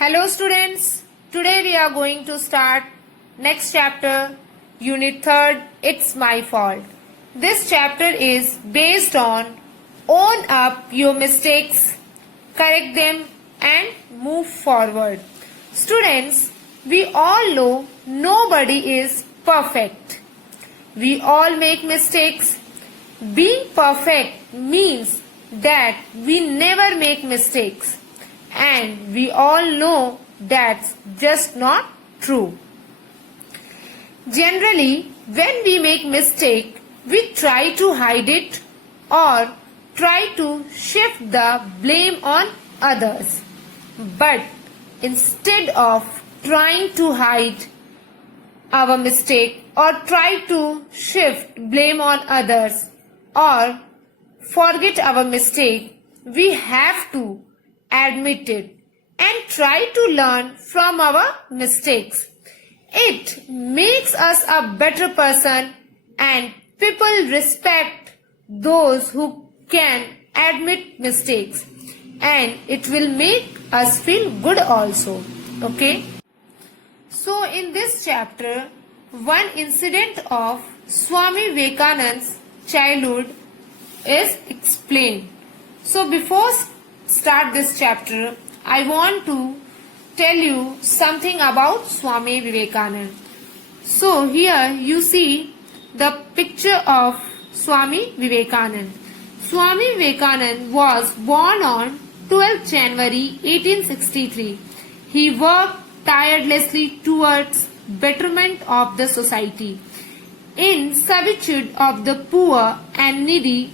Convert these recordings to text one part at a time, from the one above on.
Hello students, today we are going to start next chapter, Unit 3rd, It's My Fault. This chapter is based on own up your mistakes, correct them and move forward. Students, we all know nobody is perfect. We all make mistakes. Being perfect means that we never make mistakes. And we all know that's just not true. Generally, when we make mistake, we try to hide it or try to shift the blame on others. But instead of trying to hide our mistake or try to shift blame on others or forget our mistake, we have to admit it and try to learn from our mistakes. It makes us a better person and people respect those who can admit mistakes, and it will make us feel good also. Okay? So in this chapter, one incident of Swami Vivekananda's childhood is explained. So before start this chapter, I want to tell you something about Swami Vivekananda. So here you see the picture of Swami Vivekananda. Swami Vivekananda was born on 12th January 1863. He worked tirelessly towards betterment of the society, in servitude of the poor and needy,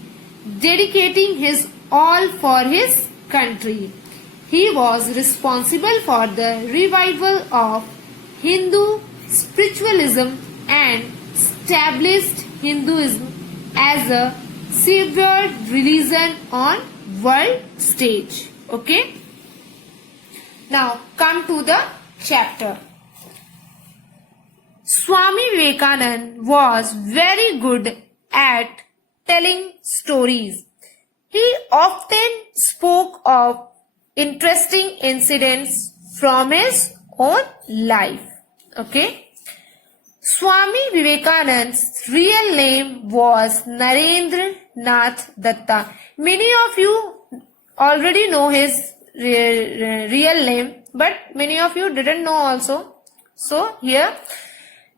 dedicating his all for his country. He was responsible for the revival of Hindu spiritualism and established Hinduism as a severed religion on world stage. Okay? Now come to the chapter. Swami Vivekananda was very good at telling stories. He often spoke of interesting incidents from his own life. Okay? Swami Vivekananda's real name was Narendra Nath Datta. Many of you already know his real name, but many of you didn't know also. So here,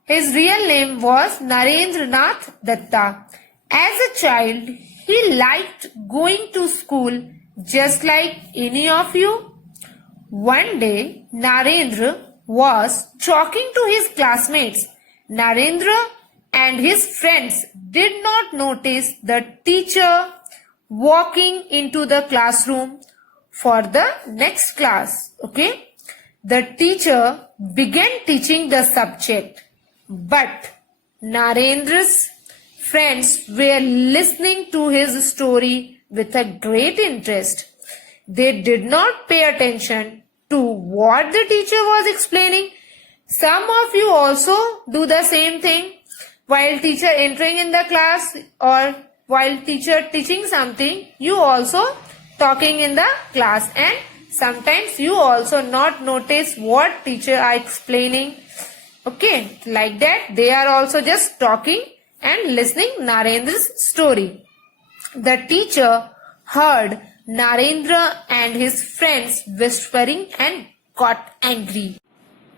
his real name was Narendra Nath Datta. As a child, he liked going to school just like any of you. One day, Narendra was talking to his classmates. Narendra and his friends did not notice the teacher walking into the classroom for the next class. Okay? The teacher began teaching the subject, but Narendra's friends were listening to his story with a great interest. They did not pay attention to what the teacher was explaining. Some of you also do the same thing while teacher entering in the class or while teacher teaching something. You also talking in the class, and sometimes you also not notice what teacher are explaining. Okay, like that they are also just talking and listening Narendra's story. The teacher heard Narendra and his friends whispering and got angry.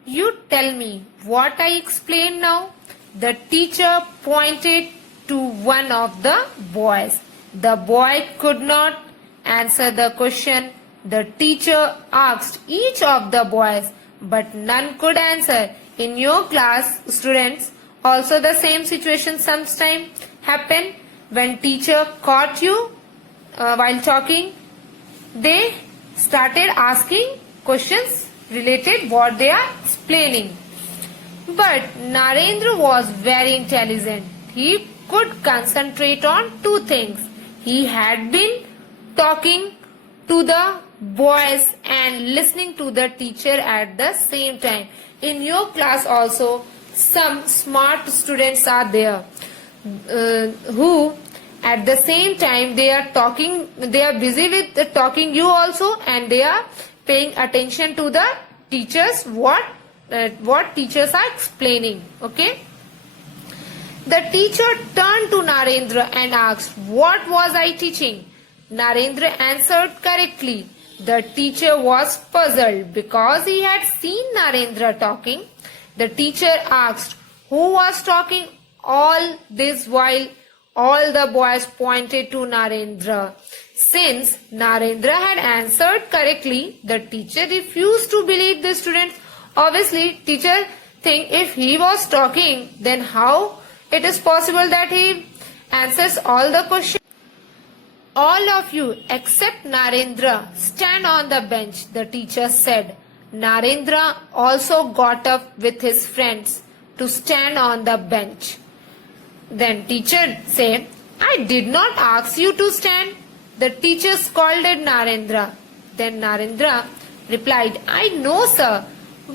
You tell me what I explained now. The teacher pointed to one of the boys. The boy could not answer the question. The teacher asked each of the boys, but none could answer. In your class, students, also the same situation sometimes happen. When teacher caught you while talking, they started asking questions related what they are explaining. But Narendra was very intelligent. He could concentrate on two things. He had been talking to the boys and listening to the teacher at the same time. In your class also, some smart students are there who at the same time they are talking, they are busy with talking you also, and they are paying attention to the teachers what teachers are explaining. Okay. The teacher turned to Narendra and asked, "What was I teaching?" Narendra answered correctly. The teacher was puzzled because he had seen Narendra talking. The teacher asked, "Who was talking all this while?" All the boys pointed to Narendra. Since Narendra had answered correctly, the teacher refused to believe the students. Obviously, teacher think if he was talking, then how it is possible that he answers all the questions. All of you except Narendra stand on the bench, the teacher said. Narendra also got up with his friends to stand on the bench. Then teacher said, "I did not ask you to stand." The teacher scolded Narendra. Then Narendra replied, "I know, sir,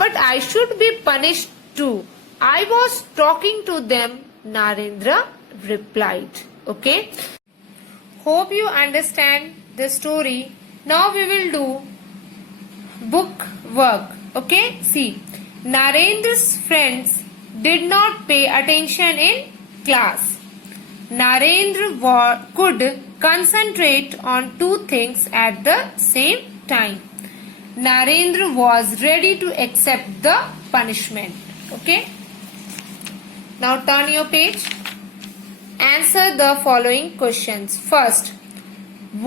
but I should be punished too. I was talking to them," Narendra replied. Okay. Hope you understand the story. Now we will do book work. Okay. See, Narendra's friends did not pay attention in class. Narendra could concentrate on two things at the same time. Narendra was ready to accept the punishment. Okay. Now turn your page. Answer the following questions. First,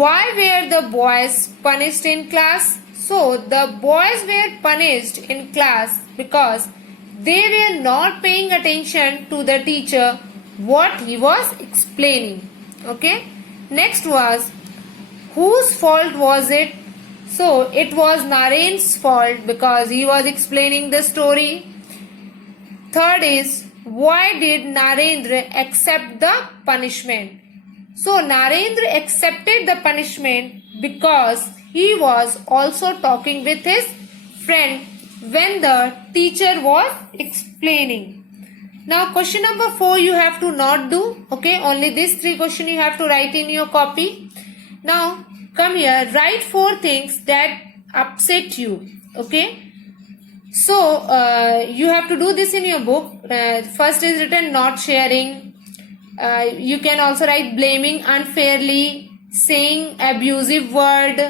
why were the boys punished in class? So, the boys were punished in class because they were not paying attention to the teacher what he was explaining. Okay. Next was, whose fault was it? So, it was Naren's fault because he was explaining the story. Third is, why did Narendra accept the punishment? So Narendra accepted the punishment because he was also talking with his friend when the teacher was explaining. Now question number 4 you have to not do. Okay, only these 3 questions you have to write in your copy. Now come here, write 4 things that upset you. Okay. So, you have to do this in your book. First is written not sharing. You can also write blaming unfairly, saying abusive word,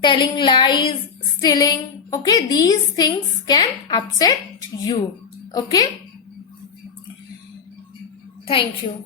telling lies, stealing. Okay, these things can upset you. Okay. Thank you.